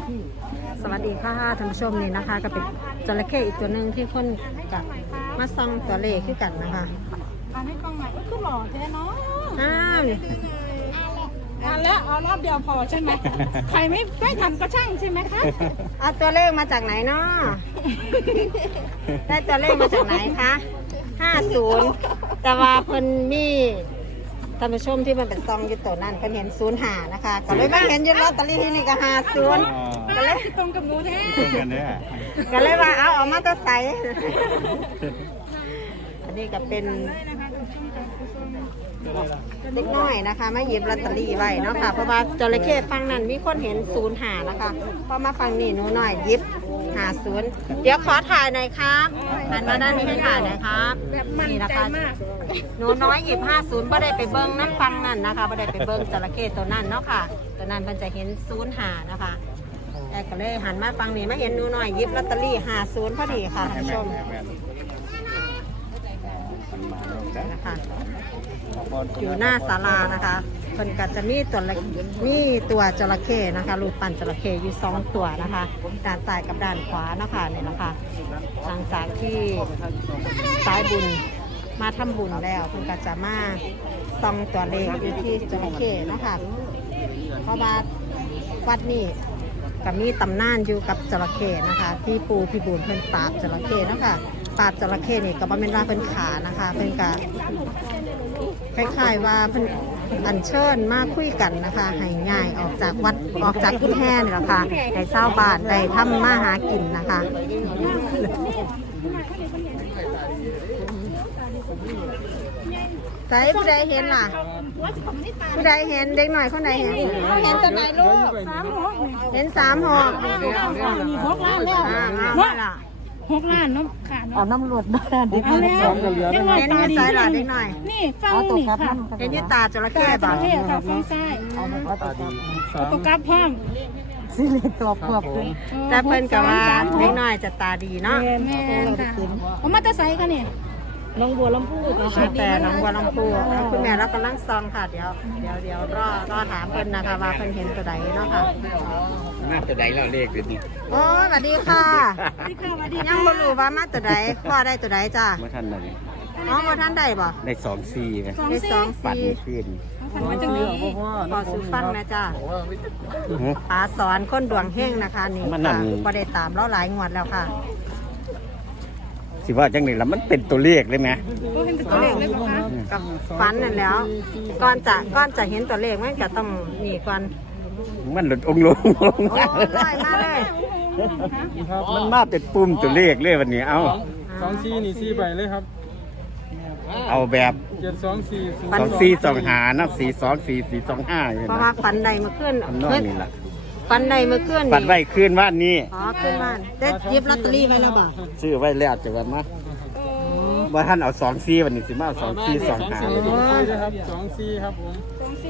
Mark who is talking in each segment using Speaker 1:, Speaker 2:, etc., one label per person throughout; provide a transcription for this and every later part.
Speaker 1: สวัสดีค่ะท่านผู้ชมนี่นะคะก็เป็นจระเข้อีกตัวหนึ่งที่คนกับมาส่องตัวเลขขึ้นกันนะคะ
Speaker 2: ให้กล้องหน่อยก็หล่อแท้เนาะ
Speaker 1: นี่
Speaker 2: แล้วเอารอบเดียวพอใช่ไหมใครไม่ทันก็ช่างใช่ไหมคะ
Speaker 1: เอาตัวเลขมาจากไหนเนาะได้ตัวเลขมาจากไหนคะ50แต่ว่าเพิ่นมีท่านผู้ชมที่มันเป็นซองอยู่ตัวนั้นเพิ่นเห็น05นะคะก็เลยไม่เห็นอยู่ลอตเตอรี่ที่นี่ก็50ก็เลย
Speaker 2: ตรงกับหนูแท้
Speaker 1: ก็เลยว่าเอามาตัวใสอันนี้ก็เป็นเล็กน้อยนะคะมาหยิบลอตเตอรี่ไว้เนาะค่ะเพราะว่าจระเข้ฟังนั้นมีคนเห็น05นะคะพอมาฟังนี่หนูหน่อยหยิบ50เดี๋ยวขอถ่ายหน่อยครับหันมาด้านนี้ให้ถ่ายหน่อยครับนี่นะคะหนูน้อยหยิบ50ไม่ได้ไปเบิ้งน้ำฟังนั่นนะคะไม่ได้ไปเบิ้งจระเข้ตัวนั้นเนาะค่ะตัวนั้นมันจะเห็น05นะคะแต่ก็เลยหันมาฟังนี่มาเห็นหนูน้อยหยิบลอตเตอรี่50พอดีค่ะท่านผู้ชมนะคะอยู่หน้าศาลานะคะคนก็จะมีตัวจระเข้นะคะรูปปั้นจระเข้อยู่2ตัวนะคะด้านซ้ายกับด้านขวานะคะเนี่ยนะคะหลังจากที่สายบุญมาทำบุญแล้วคนก็จะมาส่องตัวเลขอยู่ที่จระเข้นะคะเพราะว่าวัดนี้ก็มีตำนานอยู่กับจระเข้นะคะที่ปู่พี่บุญเพิ่นปราบจระเข้นะคะปราบจระเข้นี่ก็บ่แม่นว่าเพิ่นขานะคะเพิ่นก็คล้ายๆว่าเพิ่นอัญเชิญมาคุยกันนะคะให้ง่ายออกจากวัดออกจากกุฏแห่นี่แหละค่ะให้ชาวบ้านได้ทำมาหากินนะคะใส่ผู้ใดเห็นล่ะผู้ใดเห็นเด็กหน่อยคนใดเห็นเห็นตัวไหนลูกเห็น3 หอก
Speaker 2: 6 ล้านแล้ว6 ล้านน้ำขาด
Speaker 1: เอาน้ำรวดได้เด็กน้อยเห็นยี่สายหล่ะเด็กหน่อย
Speaker 2: นี่ฟังนี่ค่ะ
Speaker 1: เห็นยี่ตาจระเข้บ่
Speaker 2: ค่ะฟังซ้ายตัวกราฟพร้อม
Speaker 1: สิเลตัวพวบแต่เพิ่นกับว่าเด็กน้อยจะตาดีเนาะ
Speaker 2: แม่ค่ะผมมาจะใส่กันนี่
Speaker 1: น้องบัวลำพูแต่น้องบัวลำพูคุณแม่เรากำลังซองค่ะเดี๋ยวรอถามเพิ่นนะคะว่าเพิ่นเห็นตัวใดเนาะค่ะ
Speaker 3: มาตัวใดเราเลขเลยนี่
Speaker 1: โอ้สวัสดีค่ะยังบ่รู้ว่ามาตัวใดพ่อได้ตัวใดจ้า
Speaker 3: เมื่อท่านไหน
Speaker 1: อ๋อบ่ท่านได้บ่
Speaker 3: ได้2-4ไหม
Speaker 1: ได้2-4
Speaker 3: ปั่นขึ้น
Speaker 1: พอซื้อฟังนะจ้าป๋าสอนคนดวงเฮงนะคะนี่ค่ะบ่ได้ตามเราหลายงวดแล้วค่ะ
Speaker 3: สิว่าจังนี่แล้วมันเป็นตัวเลขเลยไหม
Speaker 2: เป็นตัวเลขเลยคะ
Speaker 1: กับฟันนั่นแล้วก่อนจะเห็นตัวเลขมันก็ต้องนี่ก่อน
Speaker 3: มันหลุดองค์ลง
Speaker 1: มาเลย
Speaker 3: มันมาเป็นปุ่มตัวเลขเลยวันนี้เอา
Speaker 4: 2-4นี่4ใบเลยครับ
Speaker 3: เอาแบบ
Speaker 4: 7-2-4
Speaker 3: 2-4-2-5นับ4-2-4-4-2-5
Speaker 1: เพราะว่าฟันใดมาขึ้นฟันใดมาขึ้น
Speaker 3: ปัดไว้ขึ้นว่านนี้
Speaker 1: ขึ้นว่านได้ยิบลอตเตอรี่ไว้แล้วบ่
Speaker 3: ซื้อไว้แล้วจะว่ามาว่าท่านเอา2-4วันนี้สิมาเอา2-4-2-5
Speaker 4: เลยครับ2-4ครับผม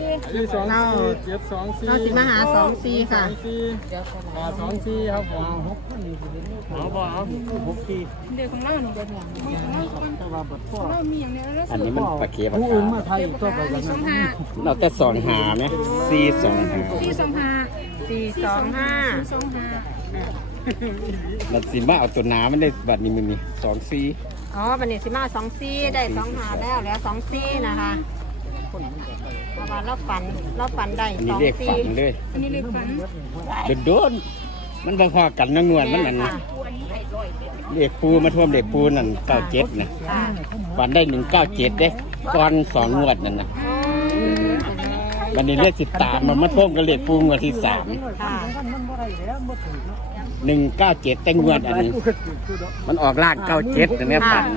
Speaker 4: 2-4
Speaker 1: เราสิมาหา2-4ค่ะ
Speaker 4: 2-4ครับผม
Speaker 2: เด็กของเราเนี่ย
Speaker 3: อันนี้มันปลาเค็ม
Speaker 4: ผู้อื่นมาไทยตัวไปกัน
Speaker 3: เราแค่2-5ไหม
Speaker 1: 4-2-5
Speaker 3: มันสิมาเอาตัวน้ำมันได้บัดนี้มันมี2-4
Speaker 1: อ๋อบัดนี้สิมา2-4ได้2-5แล้ว2-4นะคะประมาณเราฝันได้
Speaker 3: อันนี้เลขฝันเลย
Speaker 2: อันนี้เลขฝัน
Speaker 3: โดนมันบางพอกันนวลมันนั่นนะเลขปูมาท่วมเลขปูนั่น97นะฝันได้197เด้ก่อน2 งวดนั่นนะวันนี้เลข13มันมาท่วมกับเลขปูงวดที่3 197แต่งวดอันนี้มันออกล่าง97นะเนี่ยฝัน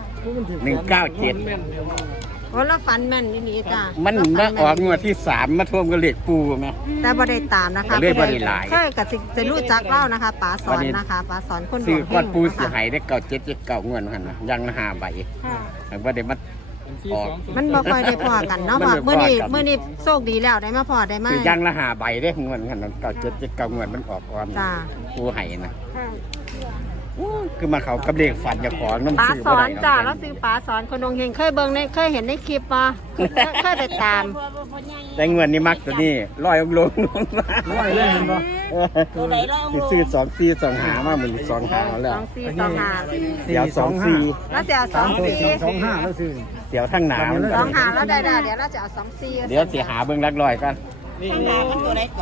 Speaker 3: 197
Speaker 1: โอ้แล้วฝันแม่นนี่จ้า
Speaker 3: มันมาออกงวดที่3มาท่วมกับเลขปูมั้ย
Speaker 1: แต่บ่ได้ตามนะคะ
Speaker 3: เลยบ่ได้หลาย
Speaker 1: ใช่ก็จะรู้จักเล่านะคะป๋าสอนนะคะป๋าสอนคน
Speaker 3: ซื้อก้อนปูสิหายได้9779งวดหั่นน่ะยัง5ใบแต่บ่ได้มา
Speaker 1: มันบ่ค่อยได้พอกันเนาะว่ามื้อนี้โชคดีแล้วได้มาพอได้มา
Speaker 3: คือยังละ5ใบเด้งวดหั่น9779งวดมันออกก่อนปูให้นะคือมาเขากับเลขฝันจะขอน้ำซื้อ
Speaker 1: ป๋าสอนจ้าแล้วซื้อป๋าสอนคนดวงเฮงเคยเบิ่งเคยเห็นในคลิปป่ะเคยได้ตาม
Speaker 3: แต่เงินนี่มักตัวนี้ลอยลง
Speaker 4: ร้อยเลยเห็นป่ะ
Speaker 2: ตัวไหนเราเอา
Speaker 3: ซื้อสองซีสองหามาเหมือนสองหาแล้ว
Speaker 1: 2425
Speaker 3: เดี๋ยวสองซี
Speaker 1: แล้วจะเอา
Speaker 4: ตัว
Speaker 1: 24
Speaker 4: 25แล้วซื้อ
Speaker 3: เดี๋ยวทั้งหนาม
Speaker 1: สองหาแล้วได้เดี๋ยวเราจะเอา24
Speaker 3: เดี๋ยวสิหาเบิ่งลักลอยกัน
Speaker 2: ข้างหน้ามันตัวไหนก่อน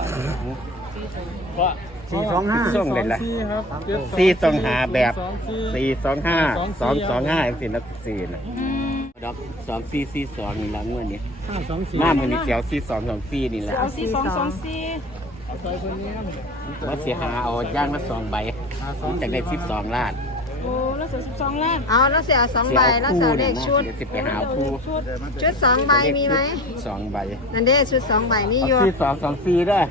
Speaker 4: 425
Speaker 3: ส่งเลยล่ะ
Speaker 4: 4ครับ
Speaker 3: ซีสองหาแบบ425 225สิละสี่นะดอก2442นี่ละงวดนี้
Speaker 4: 524
Speaker 3: มามื้อนี้เสียว4224นี่แหละ
Speaker 2: เอาสี่สองสองสี่
Speaker 4: เอาซอยคนนี้ครับ
Speaker 3: ว่าสิหาเอาย่างละ2ใบจากได้12ล้าน
Speaker 2: โอ้แล้วเสีย12 ล้าน
Speaker 1: เอาแล้วเสียเอา2ใบแล้วเสียเลขชุด
Speaker 3: เดี๋ยวสิไปหาคู่
Speaker 1: ชุด2ใบมีไหม
Speaker 3: 2ใบ
Speaker 1: นั่นเด้ชุด2ใบมีอยู่
Speaker 3: 4224ด้วย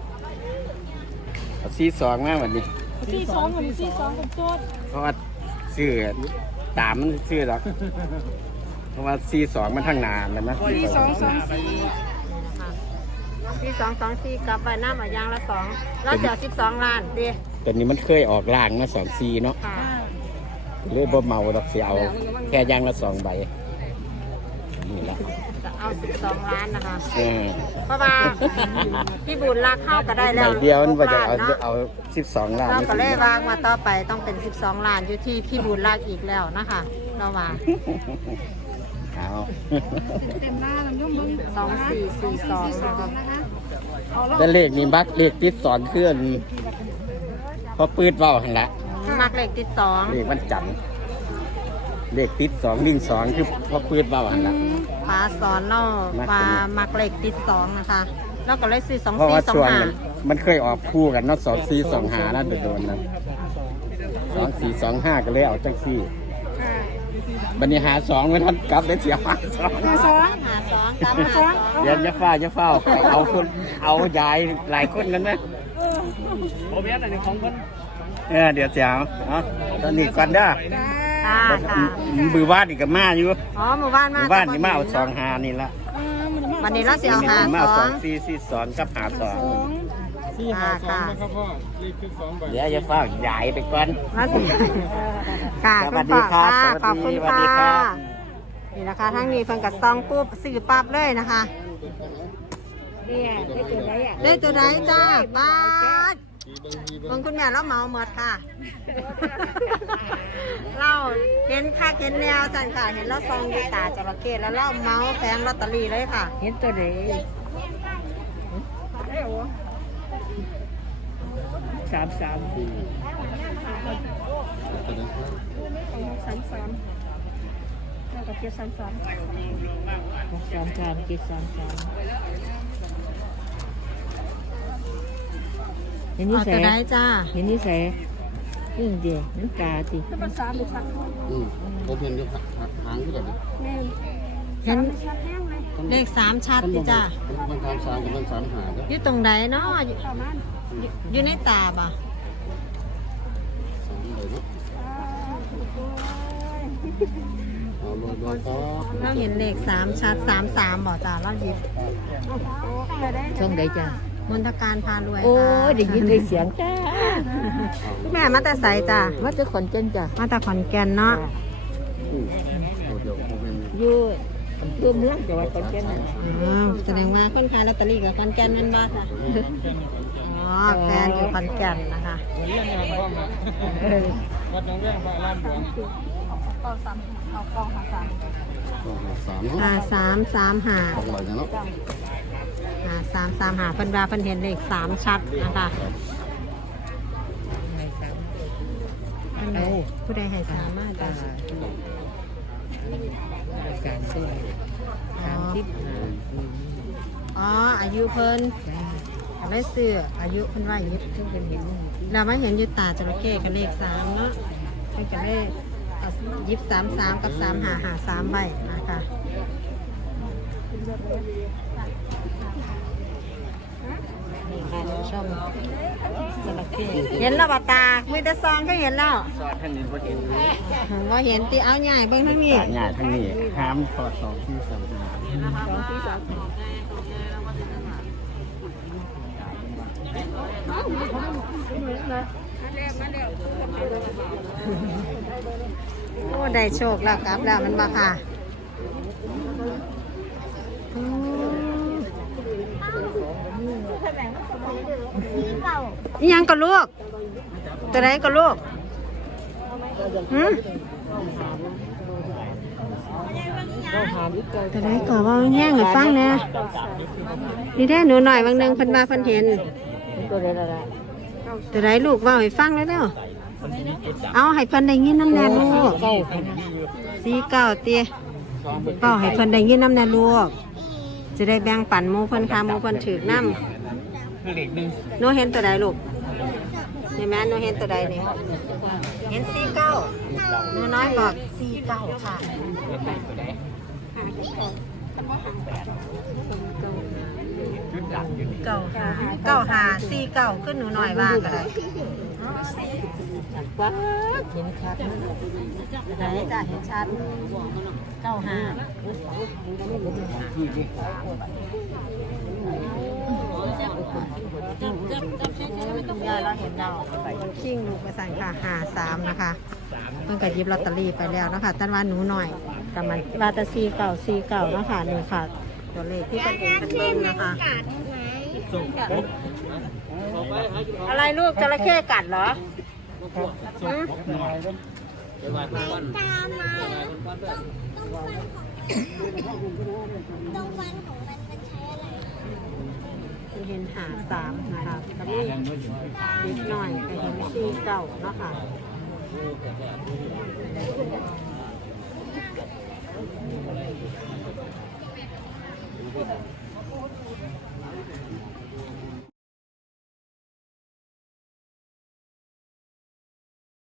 Speaker 3: เอา42มาวันนี้
Speaker 2: สี่สองกับสี่สองกับตัว
Speaker 3: เพราะว่าชื่อตามมันชื่อหรอกเพราะว่า42มันทางหนาแล้วนะ
Speaker 2: สี่สองสองสี่
Speaker 1: 4224กลับไปน้ำเอาอย่างละ2แล้วเสีย12ล้านดิ
Speaker 3: แต่นี้มันเคยออกล่างมา24เนาะ
Speaker 1: ค่ะ
Speaker 3: เลยบ่เมาดอกเสียเอาแค่ย่างละ2ใบนี่ละ
Speaker 1: จะเอา12ล้านนะคะ
Speaker 3: ม
Speaker 1: เพราะว่าพี่บุญลากเข้าก็ได้
Speaker 3: ใบ
Speaker 1: แล้ว
Speaker 3: เดียวมันบ่จะเอา
Speaker 1: เนาะ
Speaker 3: เอา12ล้าน
Speaker 1: เรา
Speaker 3: ไม่
Speaker 1: ก็
Speaker 3: ถึง
Speaker 1: เลยวางมาต่อไปต้องเป็น12ล้านอยู่ที่พี่บุญลากอีกแล้วนะคะเราว่า
Speaker 3: เอา
Speaker 2: เต็มหน้าลำยมเบิ้ง
Speaker 1: 2442นะคะ
Speaker 3: แต่เลขนี่บักเลขติดสอนเคลื่อนพอปืดเว้าหั่นละ
Speaker 1: มักเลขติด2
Speaker 3: เลขมันจันทร์เลขติด2วิ่ง2คือพอปืดเว้าหั่นละ
Speaker 1: ฟ้าสอนเนาะว่ามักเลขติด2นะคะแล้วก็เลยซื้อ
Speaker 3: เพราะว่าช่วง
Speaker 1: 2425
Speaker 3: มันเคยออกคู่กันเนาะ2425นั่นโดนๆนะ2425ก็เลยเอาจังซี่บัดนี้หา2มันทันกลับเลยเสียหา2
Speaker 2: ห้าสอง
Speaker 1: 52กับ52
Speaker 3: เดี๋ยวจะเฝ้าเอาคนเอายายหลายคนกันนะโอเบียนอันนี้ของคนเดี๋ยวเสียวตอนนี้ก่อนเด้อ
Speaker 1: ค่ะค่ะ
Speaker 3: มือบ้านนี่ก็มาอยู่
Speaker 1: อ๋อหมู่บ้าน
Speaker 3: ห
Speaker 1: มา
Speaker 3: มู่บ้านนี่มาเอา2-5นี่ละ
Speaker 1: วันนี้เราสิเอา
Speaker 3: นี่
Speaker 1: หา
Speaker 3: มาเอา
Speaker 1: 2
Speaker 3: 2-4-4-2กับหา2
Speaker 4: 452นะครับพ่อเลขคือ2ใบ
Speaker 3: เดี๋ยวจะเฝ้ายายไปก่อน
Speaker 1: มาสิค่ะ
Speaker 3: ส
Speaker 1: คุ
Speaker 3: วั
Speaker 1: ณ
Speaker 3: สดี
Speaker 1: พ่อ
Speaker 3: ครับ
Speaker 1: ค่ะขอบคุณ
Speaker 3: สวัสดีครั
Speaker 1: ค่ะ
Speaker 3: บ
Speaker 1: นี่นะคะทั้งนี้เพิ่นกับซองปุ๊บซื้อปั๊บเลยนะคะ
Speaker 2: เนี่ยได้ตัวไหนอ่ะ
Speaker 1: ได้ตัวไหนจ้าป้าดเบิ่งคุณแม่เราเมาหมดค่ะ เราเห็นค่ะเห็นแนวจันค่ะ เห็นเราซองด้วยตาจระเข้แล้วเราเมาแผงลอตเตอรี่เลยค่ะ
Speaker 2: เห็นตัวไหนสามสามแล้วก็เจ็ด33 633 733เห็นนี่
Speaker 1: เอา
Speaker 2: ใส่
Speaker 1: ตัวไหนจ้า
Speaker 2: เห็นนี่ใส่นี่เดียวน้ำตาติ
Speaker 4: ผมเห็นอยู่หางที่แบบ
Speaker 1: เห็นเลข3ชัดดิจ้า
Speaker 4: มัน33กับมัน35ครับ
Speaker 1: อยู่ตรงไหนเนาะอยู่ในตาบ่ะ
Speaker 4: เอาลอยๆต่อ
Speaker 1: เราเห็นเลข3ชัด33บ่จ้าเราหยิบ
Speaker 2: ช่องใดจ้ะ
Speaker 1: มนทการพารวย
Speaker 2: โอ้
Speaker 1: ค่ะ
Speaker 2: ยได้ยินเลยเสียงจ้า
Speaker 1: แม่มาแต่ใสจ้า
Speaker 2: มาจากขอนแก่นจ้ะ
Speaker 1: มาแต่ขอนแก่นเนาะ
Speaker 4: เดี๋ยวผมเป็น
Speaker 2: อยู่ตัวเมืองจังหวัดขอนแก่นน่ะ
Speaker 1: แสดงว่าคนขายลอตเตอรี่กับขอนแก่นนั่นบ้าค่ะอ๋อแฟนอยู่ขอนแก่นนะคะ
Speaker 4: เรื่องงานพร้อมนะวัดหนองแว่งพระรามหลวง
Speaker 1: 335
Speaker 4: ของไหลเนาะ
Speaker 1: 335เพิ่นว่าเพิ่นเห็นเลข3ชัดนะคะผู้ใดให้3มาจ้า
Speaker 2: การตัว
Speaker 1: อ๋ออายุเพิ่นไม่เสื้ออายุเพิ่นว่าอยู่
Speaker 2: ซึ่งเป็นเห็น
Speaker 1: เราไม่เห็นอยู่ตาจระเข้กับเลข3เนาะเพิ่นก็เลยเอายิบ33กับ3553ใบนะคะนี่ค่ะชมจระเข้เห็นแล้วบ่ตามือแต่ซองก็เห็นแล้ว
Speaker 3: ซอดท่านนี้บ่เห็น
Speaker 1: ว่าเห็นตีเอาใหญ่เบิ่งทั้งนี้
Speaker 3: ง่ายทั้งนี้ห้ามทอด2-4-3
Speaker 1: โอ้ได้โชคแล้วครับแล้วมันบ่ค่ะอืมอีหยังก็ลูกตัวไหนก็ลูกหืมตัวไหนก็ว่าแย่งให้ฟังนะนี่ได้หนูหน่อยบางนึงเพิ่นมาเพิ่นเห็นตัวไหนลูกว่าให้ฟังแล้วเด้อเอาให้เพิ่นได้ยินน้ำแน่ลูก49เตี้ยเป้าให้เพิ่นได้ยินน้ำแน่ลูกจะได้แบ่งปันหมู่เพิ่นค่ะหมู่เพิ่นถือน้ำ
Speaker 3: คือเด็กหนึ่ง
Speaker 1: หนูเห็นตัวใดลูกเห็นไหมหนูเห็นตัวใดนี่เห็น49หนูน้อยบอก49ค่ะ9 ขึ้นหนูหน่อยว่าก็ได้ว้าเห็นชัดไหนจ้ะเห็นชัดยายเราเห็นเราชิ่งลูกไปสั่งค่ะ53นะคะเพิ่งกับยิบลอตเตอรี่ไปแล้วนะคะตั้งว่าหนูหน่อยแต่มันว่าแต่49นะคะนี่ค่ะตัวเลขที่เป็นเองเป็นเบิ้งนะคะอะไรลูกจระเข้กัดเหรอหืมเห็น53นะคะแล้วนี่นิดหน่อยไปเห็น49เนาะค่ะ